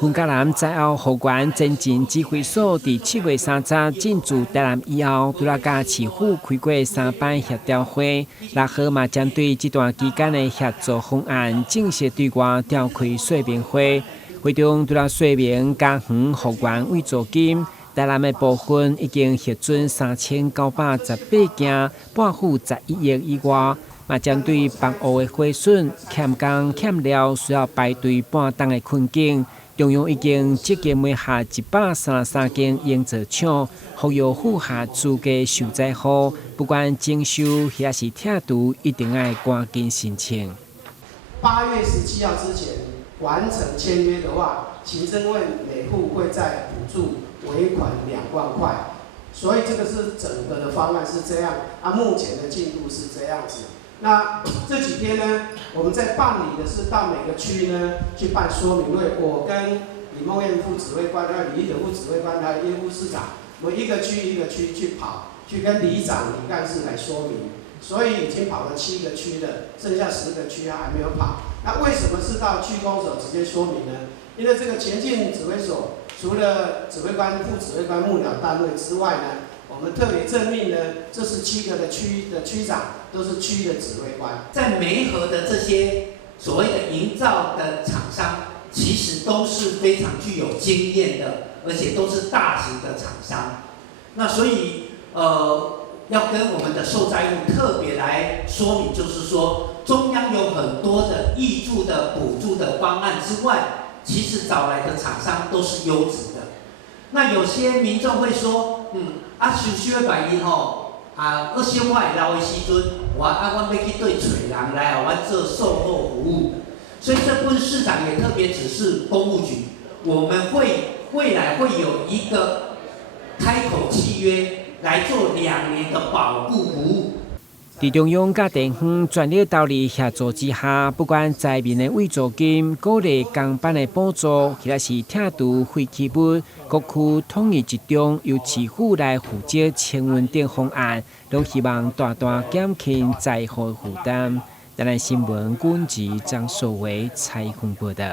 云嘉南在后河关前进指挥所伫7月30日进驻台南以后，拄来甲市府开过3摆协调会，6号嘛针对这段期间的协作方案正式对外召开说明会。会中拄来说明嘉园河关委助金，台南的部分已经核准3918件，半付11亿以外。嘛，针对房屋的毁损、欠工欠料需要排队半冬的困境，中央已经积极买下133间营造厂，服务户下资格受灾户，不管征收还是拆除，一定要赶紧申请。8月17号之前完成签约的话，行政院每户会再补助尾款2万块，所以这个是整个的方案是这样。目前的进度是这样子。那这几天呢，我们在办理的是到每个区呢去办说明会。我跟李梦燕副指挥官、还有李义德副指挥官，还有叶副市长，我们一个区一个区去跑，去跟里长、里干事来说明。所以已经跑了7个区了，剩下10个区还没有跑。那为什么是到区公所直接说明呢？因为这个前进指挥所除了指挥官、副指挥官、幕僚单位之外呢，我们特别任命呢，这是7个的区的区长都是区的指挥官。在媒合的这些所谓的营造的厂商，其实都是非常具有经验的，而且都是大型的厂商。那所以要跟我们的受灾户特别来说明，就是说中央有很多的挹注的补助的方案之外，其实找来的厂商都是优质的。那有些民众会说，收收的百因吼，我小可老的时阵，我要去对找人来我做售后服务。所以这份市长也特别指示公务局，我们未来会有一个开口契约。来做2年的保固服务。伫中央甲地方全力投入协助之下，不管灾民的慰助金、鼓励工班的补助，或是拆除废弃物，各区统一集中，由市府来负责清运等方案，都希望大大减轻灾后负担。台南新闻管制张素维采访报道。